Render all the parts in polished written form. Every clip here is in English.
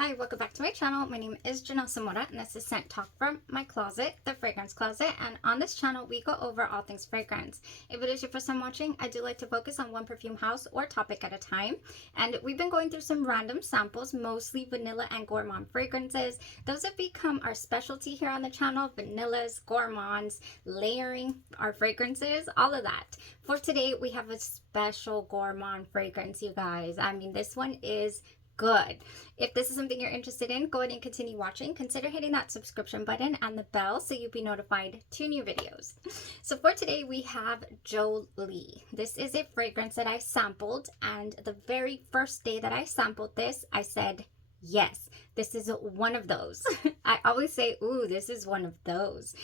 Hi, welcome back to my channel. My name is Janelle Zamora and this is Scent Talk from my closet, the fragrance closet. And on this channel, we go over all things fragrance. If it is your first time watching, I do like to focus on one perfume house or topic at a time. And we've been going through some random samples, mostly vanilla and gourmand fragrances. Those have become our specialty here on the channel, vanillas, gourmands, layering our fragrances, all of that. For today, we have a special gourmand fragrance, you guys. I mean, this one is good. If this is something you're interested in, go ahead and continue watching. Consider hitting that subscription button and the bell so you'll be notified to new videos. So for today, we have JOLIE. This is a fragrance that I sampled, and the very first day that I sampled this, I said, yes, this is one of those. I always say, ooh, this is one of those.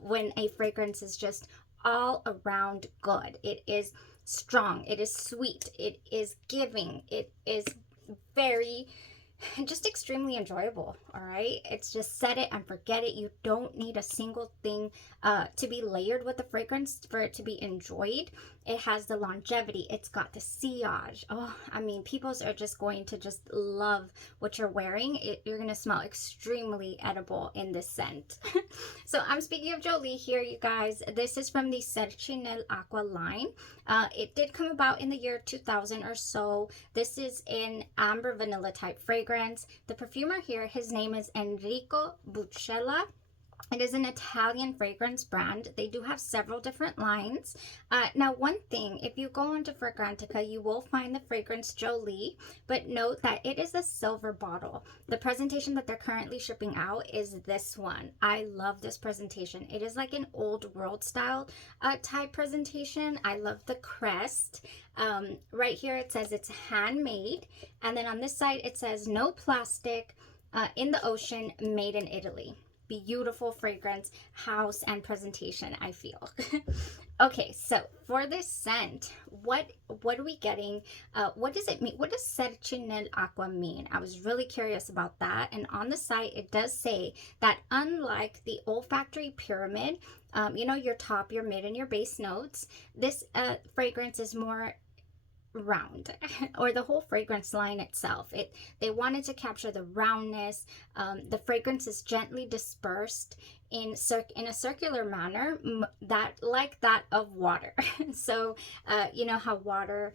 When a fragrance is just all around good. It is strong. It is sweet. It is giving. It is very just extremely enjoyable. All right, it's just set it and forget it. You don't need a single thing to be layered with the fragrance for it to be enjoyed. It has the longevity, it's got the sillage. Oh, I mean, people are just going to just love what you're wearing. You're gonna smell extremely edible in this scent. So I'm speaking of JOLIE here, you guys. This is from the CERCHI NELL'AQUA line. It did come about in the year 2000 or so. This is an amber vanilla type fragrance. The perfumer here, his name is Enrico Buccella. It is an Italian fragrance brand. They do have several different lines. Now, one thing, if you go onto Fragrantica, you will find the fragrance JOLIE, but note that it is a silver bottle. The presentation that they're currently shipping out is this one. I love this presentation. It is like an old world style type presentation. I love the crest. Right here it says it's handmade, and then on this side it says no plastic, in the ocean, made in Italy. Beautiful fragrance, house, and presentation, I feel. Okay, so for this scent, what are we getting? What does it mean? What does CERCHI NELL'AQUA mean? I was really curious about that. And on the site, it does say that unlike the olfactory pyramid, you know, your top, your mid, and your base notes, this fragrance is more round, or the whole fragrance line itself. They wanted to capture the roundness. The fragrance is gently dispersed in a circular manner, like that of water. So you know how water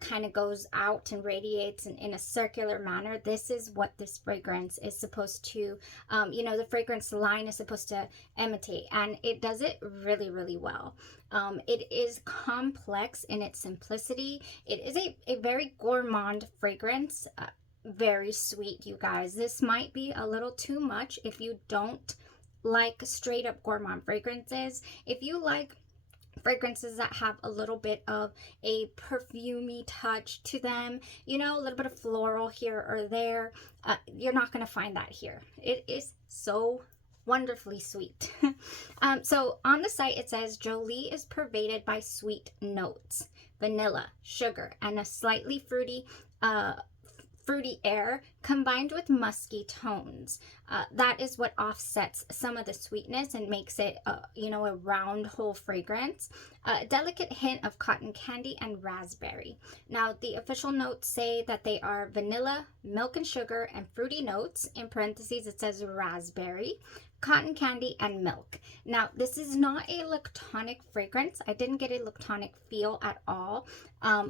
kind of goes out and radiates in a circular manner. This is what this fragrance is supposed to, you know, the fragrance line is supposed to imitate, and it does it really, really well. It is complex in its simplicity. It is a very gourmand fragrance, very sweet, you guys. This might be a little too much if you don't like straight up gourmand fragrances. If you like fragrances that have a little bit of a perfumey touch to them, you know, a little bit of floral here or there, you're not going to find that here. It is so wonderfully sweet. So on the site it says JOLIE is pervaded by sweet notes, vanilla, sugar, and a slightly fruity air combined with musky tones. That is what offsets some of the sweetness and makes it, you know, a round whole fragrance. A delicate hint of cotton candy and raspberry. Now, the official notes say that they are vanilla, milk and sugar, and fruity notes. In parentheses, it says raspberry, cotton candy, and milk. Now, this is not a lactonic fragrance. I didn't get a lactonic feel at all,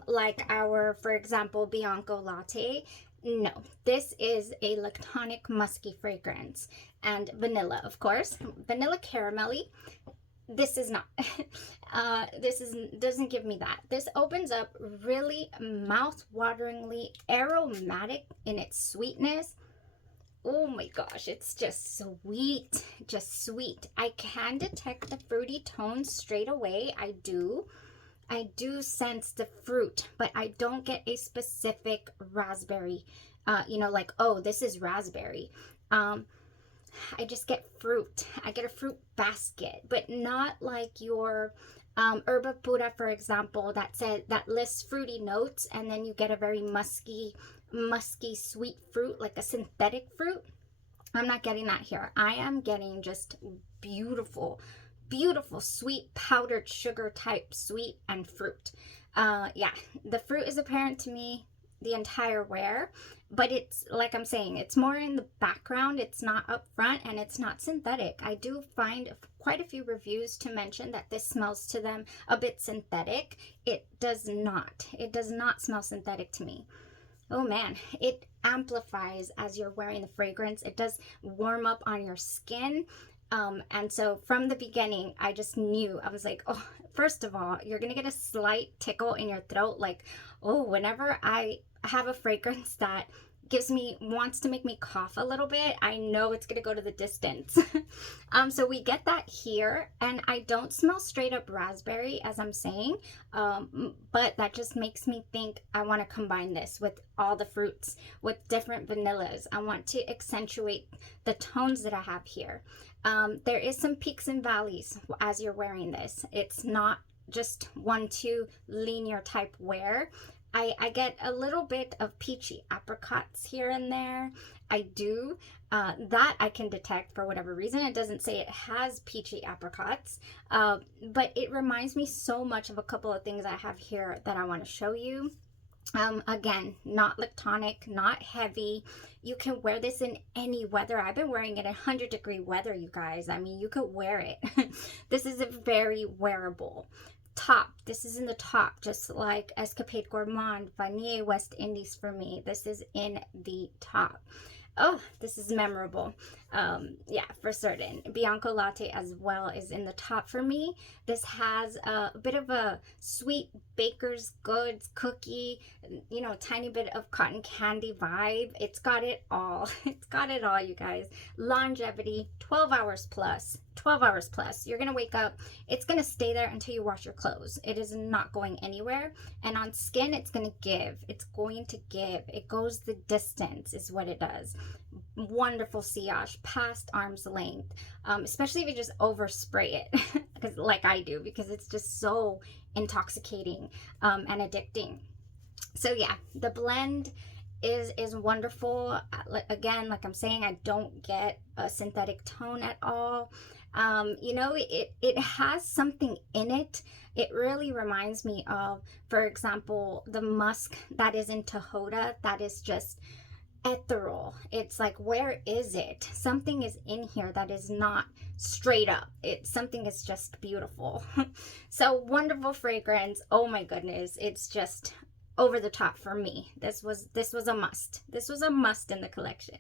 like our, for example, Bianco Latte. No, this is a lactonic musky fragrance. And vanilla, of course, vanilla caramelly. This is not. Doesn't give me that. This opens up really mouth-wateringly aromatic in its sweetness. Oh my gosh, it's just sweet, just sweet. I can detect the fruity tones straight away. I do sense the fruit, but I don't get a specific raspberry, you know, like, oh, this is raspberry. I just get fruit. I get a fruit basket, but not like your Herba Pura, for example, that lists fruity notes, and then you get a very musky sweet fruit, like a synthetic fruit. I'm not getting that here. I am getting just beautiful sweet powdered sugar type sweet and fruit. Yeah, the fruit is apparent to me. the entire wear, but it's like I'm saying, it's more in the background, it's not up front, and it's not synthetic. I do find quite a few reviews to mention that this smells to them a bit synthetic. It does not. It does not smell synthetic to me. Oh man, it amplifies as you're wearing the fragrance. It does warm up on your skin. And so from the beginning, I just knew, I was like, oh, first of all, you're going to get a slight tickle in your throat. Like, oh, whenever I have a fragrance that wants to make me cough a little bit, I know it's going to go to the distance. So we get that here, and I don't smell straight up raspberry as I'm saying, but that just makes me think I want to combine this with all the fruits, with different vanillas. I want to accentuate the tones that I have here. There is some peaks and valleys as you're wearing this. It's not just 1-2 linear type wear. I get a little bit of peachy apricots here and there. I do. That I can detect for whatever reason. It doesn't say it has peachy apricots, but it reminds me so much of a couple of things I have here that I want to show you. Again, not lactonic, not heavy. You can wear this in any weather. I've been wearing it in 100-degree weather, you guys. I mean, you could wear it. This is a very wearable top. This is in the top, just like Escapade Gourmand, Vanillo, West Indies for me. This is in the top. Oh, this is memorable. Yeah, for certain. Bianco Latte as well is in the top for me. This has a bit of a sweet baker's goods cookie, you know, tiny bit of cotton candy vibe. It's got it all. It's got it all, you guys. Longevity, 12 hours plus. 12 hours plus. You're gonna wake up, it's gonna stay there until you wash your clothes. It is not going anywhere. And on skin, it's gonna give. It's going to give. It goes the distance is what it does. Wonderful sillage past arm's length, especially if you just overspray it, because like I do, because it's just so intoxicating and addicting. So yeah, the blend is wonderful. Again, like I'm saying, I don't get a synthetic tone at all. You know, it has something in it. It really reminds me of, for example, the musk that is in Tahoda, that is just ethereal. It's like, where is it? Something is in here that is not straight up. Something is just beautiful. So wonderful fragrance. Oh my goodness, it's just over the top for me. This was a must. This was a must in the collection.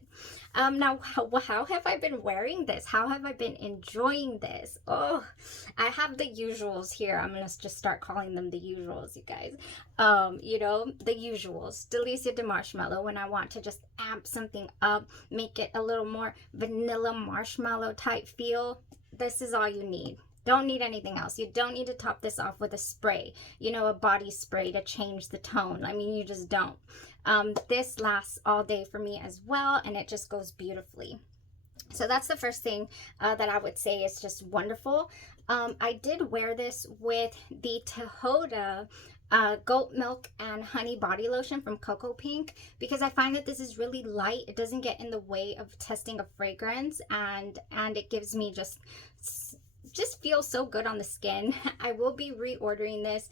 Now, how have I been wearing this? How have I been enjoying this? Oh, I have the usuals here. I'm gonna just start calling them the usuals, you guys. You know, the usuals. Delicia de Marshmallow, when I want to just amp something up, make it a little more vanilla marshmallow type feel. This is all you need. Don't need anything else. You don't need to top this off with a spray, you know, a body spray to change the tone. I mean, you just don't. This lasts all day for me as well, and it just goes beautifully. So that's the first thing that I would say is just wonderful. I did wear this with the Tahoda goat milk and honey body lotion from Cocoa Pink, because I find that this is really light. It doesn't get in the way of testing a fragrance, and it gives me just feels so good on the skin. I will be reordering this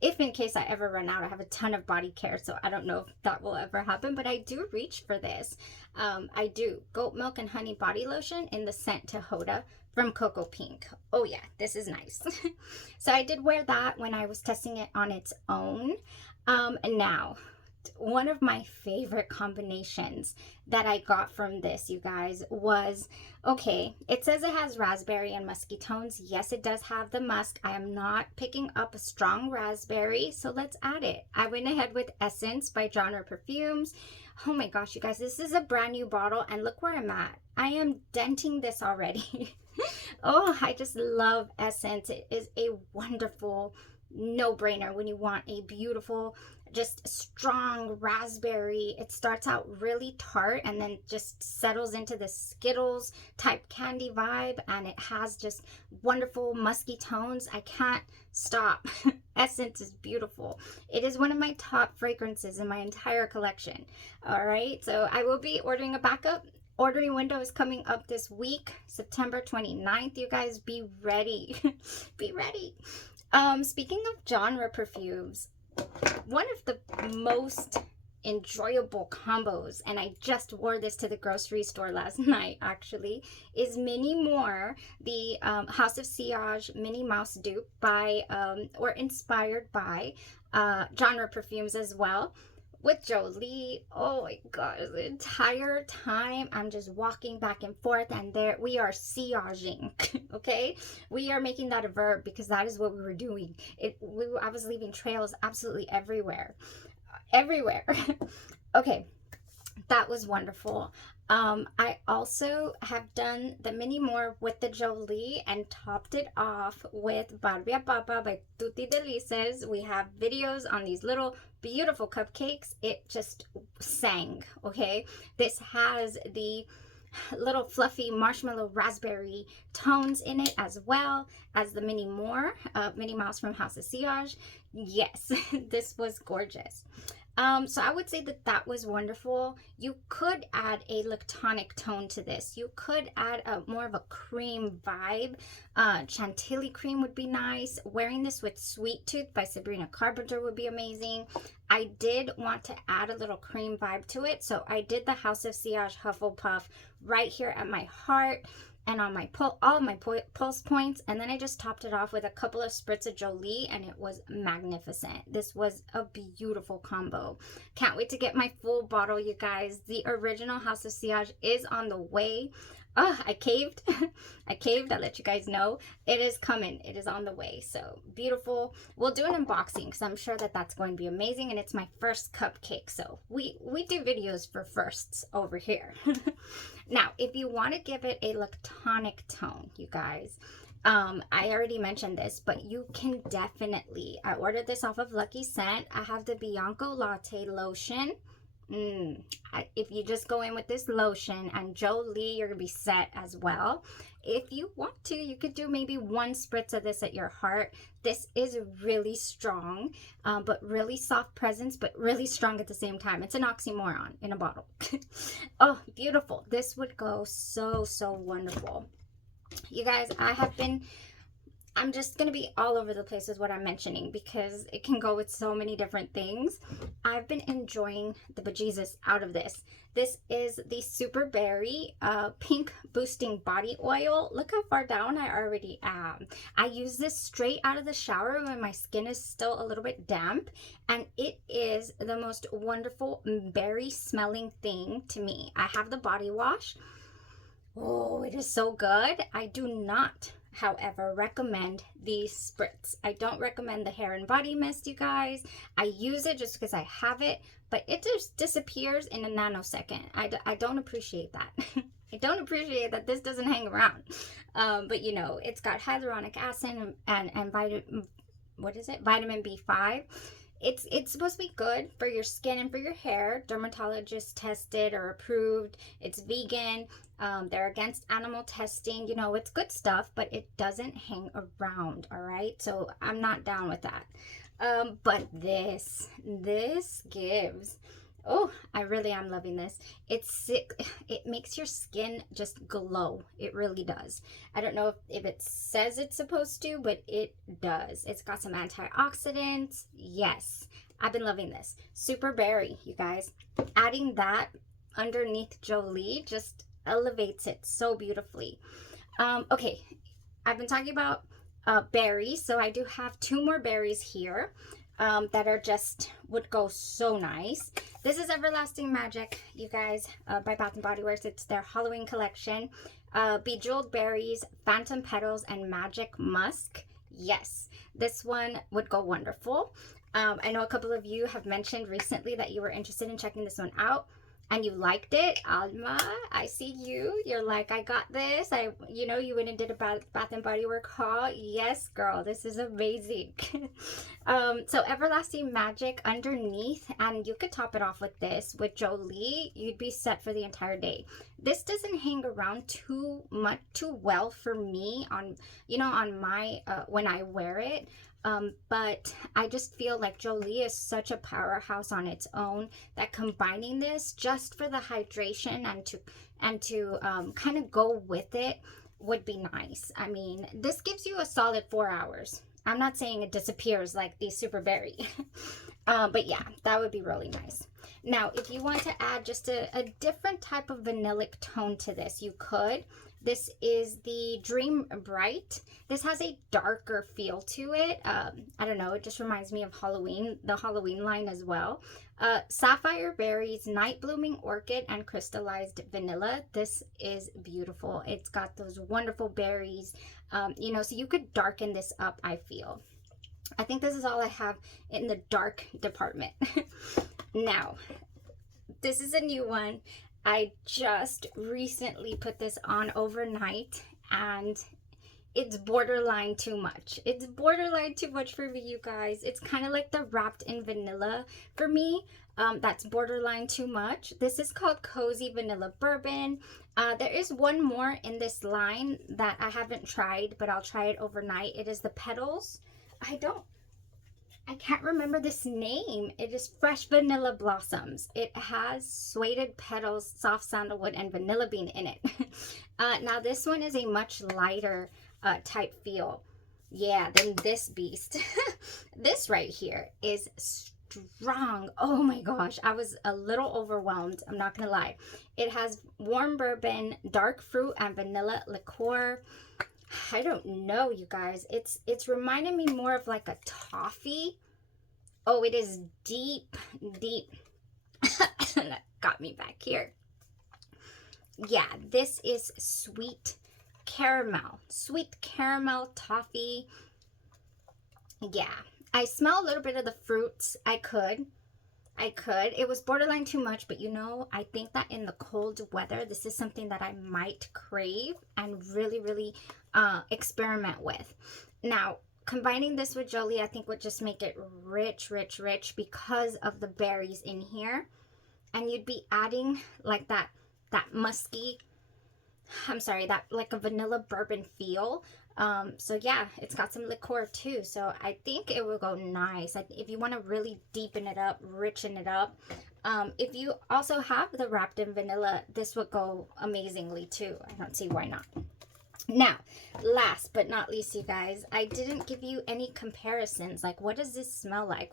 if in case I ever run out. I have a ton of body care, so I don't know if that will ever happen, but I do reach for this. I do. Goat milk and honey body lotion in the scent Tahoda from Cocoa Pink. Oh yeah, this is nice. So I did wear that when I was testing it on its own. And now, one of my favorite combinations that I got from this, you guys, was, okay, it says it has raspberry and musky tones. Yes, it does have the musk. I am not picking up a strong raspberry, so let's add it. I went ahead with Essence by Genre Perfumes. Oh my gosh, you guys, this is a brand new bottle, and look where I'm at. I am denting this already. Oh, I just love Essence. It is a wonderful no-brainer when you want a beautiful, just strong raspberry. It starts out really tart and then just settles into the Skittles type candy vibe, and it has just wonderful musky tones. I can't stop. Essence is beautiful. It is one of my top fragrances in my entire collection. All right, so I will be ordering a backup. Ordering window is coming up this week, September 29th. You guys be ready. Be ready. Speaking of genre perfumes, one of the most enjoyable combos, and I just wore this to the grocery store last night actually, is Minnie Moore, the House of Sillage Minnie Mouse dupe by or inspired by genre perfumes as well, with Jolie. Oh my god, the entire time I'm just walking back and forth, and there we are sillaging. Okay, we are making that a verb because that is what we were doing. I was leaving trails absolutely everywhere. Okay, that was wonderful. I also have done the Minnie Moore with the Jolie and topped it off with Barbia Papa by Tutti Delices. We have videos on these little beautiful cupcakes. It just sang, okay? This has the little fluffy marshmallow raspberry tones in it, as well as the Minnie Moore, Minnie Mouse from House of Sillage. Yes, this was gorgeous. So I would say that that was wonderful. You could add a lactonic tone to this. You could add more of a cream vibe. Chantilly cream would be nice. Wearing this with Sweet Tooth by Sabrina Carpenter would be amazing. I did want to add a little cream vibe to it, so I did the House of Sillage Hufflepuff right here at my heart and on my all of my pulse points, and then I just topped it off with a couple of spritz of Jolie, and it was magnificent. This was a beautiful combo. Can't wait to get my full bottle, you guys. The original House of Sillage is on the way. Oh, I caved. I caved. I'll let you guys know. It is coming. It is on the way. So beautiful. We'll do an unboxing because I'm sure that that's going to be amazing. And it's my first cupcake. So we do videos for firsts over here. Now, if you want to give it a lactonic tone, you guys, I already mentioned this, but you can definitely, I ordered this off of Lucky Scent. I have the Bianco Latte lotion. If you just go in with this lotion and Jolie, you're gonna be set as well. If you want to, you could do maybe one spritz of this at your heart. This is really strong, but really soft presence, but really strong at the same time. It's an oxymoron in a bottle. Oh, beautiful. This would go so wonderful. You guys, I'm just going to be all over the place with what I'm mentioning because it can go with so many different things. I've been enjoying the bejesus out of this. This is the Super Berry Pink Boosting Body Oil. Look how far down I already am. I use this straight out of the shower when my skin is still a little bit damp, and it is the most wonderful berry smelling thing to me. I have the body wash. Oh, it is so good. I do not, however, recommend these spritz. I don't recommend the hair and body mist, you guys. I use it just because I have it, but it just disappears in a nanosecond. I don't appreciate that. I don't appreciate that this doesn't hang around. But you know, it's got hyaluronic acid and vitamin B5. It's supposed to be good for your skin and for your hair. Dermatologist tested or approved. It's vegan. They're against animal testing. You know, it's good stuff, but it doesn't hang around, all right? So I'm not down with that. But this gives, oh, I really am loving this. It's sick. It makes your skin just glow. It really does. I don't know if it says it's supposed to, but it does. It's got some antioxidants. Yes, I've been loving this. Super Berry, you guys. Adding that underneath Jolie just elevates it so beautifully. Okay, I've been talking about berries, so I do have two more berries here that are just would go so nice. This is Everlasting Magic, you guys, by Bath & Body Works. It's their Halloween collection. Bejeweled Berries, Phantom Petals, and Magic Musk. Yes, this one would go wonderful. I know a couple of you have mentioned recently that you were interested in checking this one out and you liked it. Alma, I see you. You're like, I got this. You went and did a Bath & Body Works haul. Yes, girl, this is amazing. So Everlasting Magic underneath, and you could top it off with this. With Jolie, you'd be set for the entire day. This doesn't hang around too well for me on my, when I wear it. But I just feel like Jolie is such a powerhouse on its own that combining this just for the hydration and to kind of go with it would be nice. I mean, this gives you a solid 4 hours. I'm not saying it disappears like the super berry. But yeah, that would be really nice. Now, if you want to add just a different type of vanillic tone to this, you could. This is the Dream Bright. This has a darker feel to it. I don't know, it just reminds me of Halloween, the Halloween line as well. Sapphire Berries, Night Blooming Orchid, and Crystallized Vanilla. This is beautiful. It's got those wonderful berries, you know, so you could darken this up, I feel. I think this is all I have in the dark department. Now, this is a new one. I just recently put this on overnight, and it's borderline too much. It's borderline too much for me, you guys. It's kind of like the wrapped in vanilla for me. That's borderline too much. This is called Cozy Vanilla Bourbon. There is one more in this line that I haven't tried, but I'll try it overnight. It is the Petals. I can't remember this name. It is Fresh Vanilla Blossoms. It has suede petals, soft sandalwood, and vanilla bean in it. Now this one is a much lighter type feel. Yeah, than this beast. This right here is strong. Oh my gosh, I was a little overwhelmed. I'm not gonna lie. It has warm bourbon, dark fruit, and vanilla liqueur. I don't know, you guys. It's reminding me more of like a toffee. Oh, it is deep. That got me back here. Yeah, this is sweet caramel toffee. Yeah, I smell a little bit of the fruits. I could. It was borderline too much, but you know, I think that in the cold weather, this is something that I might crave and really experiment with. Now, combining this with Jolie, I think would just make it rich because of the berries in here. And you'd be adding like that musky, that like a vanilla bourbon feel. So yeah, it's got some liqueur too, so I think it will go nice. If you want to really deepen it up, richen it up, if you also have the wrapped in vanilla, this would go amazingly too. I don't see why not. Now, last but not least, you guys, I didn't give you any comparisons. Like, what does this smell like?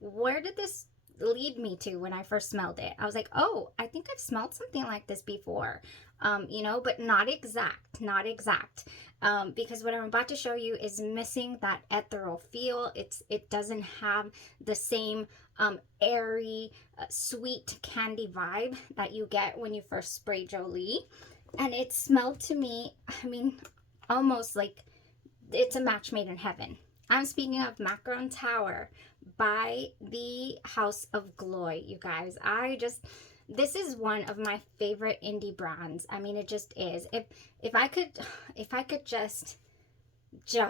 Where did this lead me to when I first smelled it? I was like, oh, I think I've smelled something like this before. You know, but not exact, because what I'm about to show you is missing that ethereal feel. It doesn't have the same airy, sweet candy vibe that you get when you first spray Jolie. And it smelled to me, I mean, almost like it's a match made in heaven. I'm speaking of Macaron Tower by the House of Gloi, you guys. This is one of my favorite indie brands. I mean, it just is. If I could just you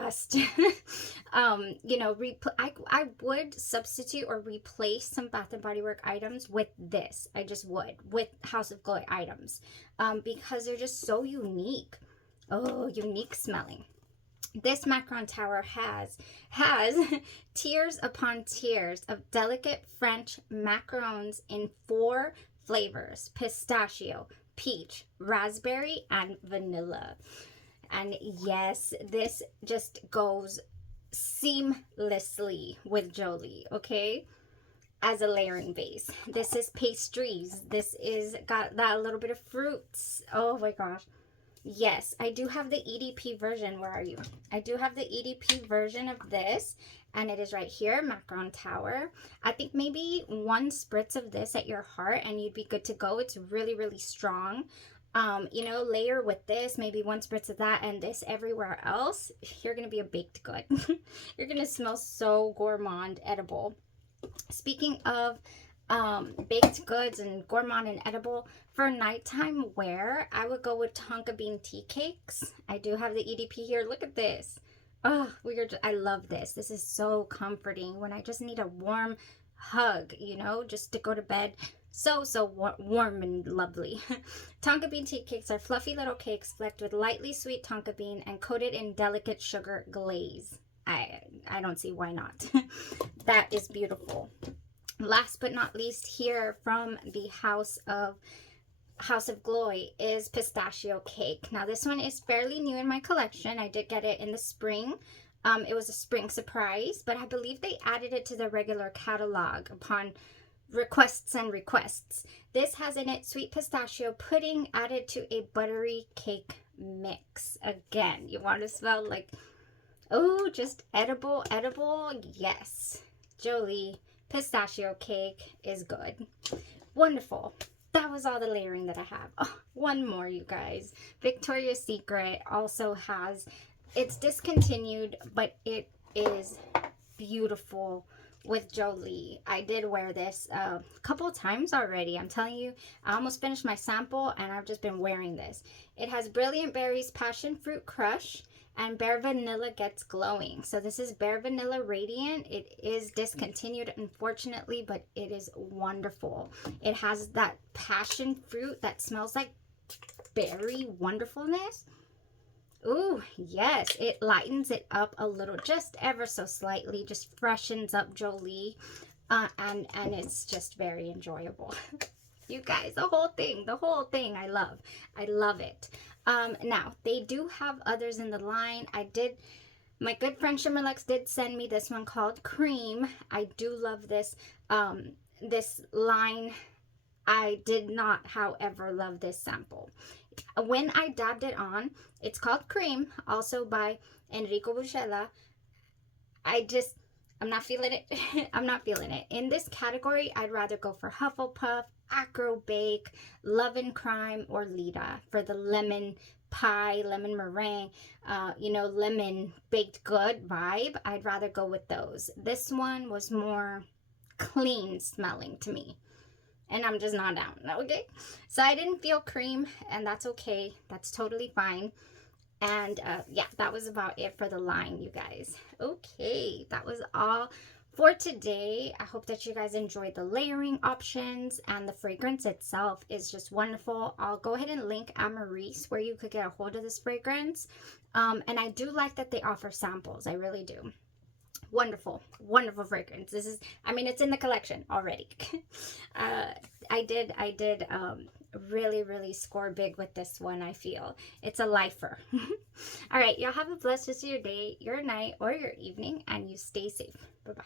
know, I would substitute or replace some Bath and Body Works items with this. I just would, with House of Gloi items, because they're just so unique. Oh, unique smelling. This Macron Tower has tiers upon tiers of delicate French macarons in 4 flavors: pistachio, peach, raspberry, and vanilla. And yes, this just goes seamlessly with Jolie, okay? As a layering base. This is pastries. This is got that little bit of fruits. Oh my gosh. Yes, I do have the EDP version. Where are you? I do have the EDP version of this, and it is right here, Macron Tower. I think maybe 1 spritz of this at your heart and you'd be good to go. It's really strong. You know, layer with this, maybe 1 spritz of that and this everywhere else. You're gonna be a baked good. You're gonna smell so gourmand edible. Speaking of baked goods and gourmand and edible, for nighttime wear, I would go with tonka bean tea cakes. I do have the EDP here. Look at this. Oh, I love this. This is so comforting when I just need a warm hug, you know, just to go to bed. So warm and lovely. Tonka bean tea cakes are fluffy little cakes flecked with lightly sweet tonka bean and coated in delicate sugar glaze. I don't see why not. That is beautiful. Last but not least, here from the House of Gloi is Pistachio Cake. Now this one is fairly new in my collection. I did get it in the spring. It was a spring surprise, but I believe they added it to the regular catalog upon requests and requests. This has in it sweet pistachio pudding added to a buttery cake mix. Again, you want to smell like, oh, just edible, edible. Yes. Jolie pistachio cake is good. Wonderful. That was all the layering that I have. Oh, one more, you guys. Victoria's Secret also has, it's discontinued, but it is beautiful with Jolie. I did wear this a couple of times already. I'm telling you, I almost finished my sample and I've just been wearing this. It has Brilliant Berries Passion Fruit Crush and Bare Vanilla Gets Glowing. So this is Bare Vanilla Radiant. It is discontinued, unfortunately, but it is wonderful. It has that passion fruit that smells like berry wonderfulness. Ooh, yes, it lightens it up a little, just ever so slightly, just freshens up Jolie, and it's just very enjoyable. You guys, the whole thing, I love it. Now, they do have others in the line. My good friend Shimmerlux did send me this one called Cream. I do love this, this line. I did not, however, love this sample. When I dabbed it on, it's called Cream, also by Enrico Buscella. I'm not feeling it. I'm not feeling it. In this category, I'd rather go for Hufflepuff, Acro Bake, Love and Crime, or Lita for the lemon pie, lemon meringue, lemon baked good vibe. I'd rather go with those. This one was more clean smelling to me. And I'm just not down, okay? So I didn't feel cream, and that's okay. That's totally fine. And yeah, that was about it for the line, you guys. Okay, that was all for today. I hope that you guys enjoyed the layering options, and the fragrance itself is just wonderful. I'll go ahead and link Amaris where you could get a hold of this fragrance. And I do like that they offer samples. I really do. Wonderful fragrance. This is, I mean, it's in the collection already. I did really score big with this one. I feel it's a lifer. All right, y'all have a blessed rest of your day, your night, or your evening, and you stay safe. Bye bye.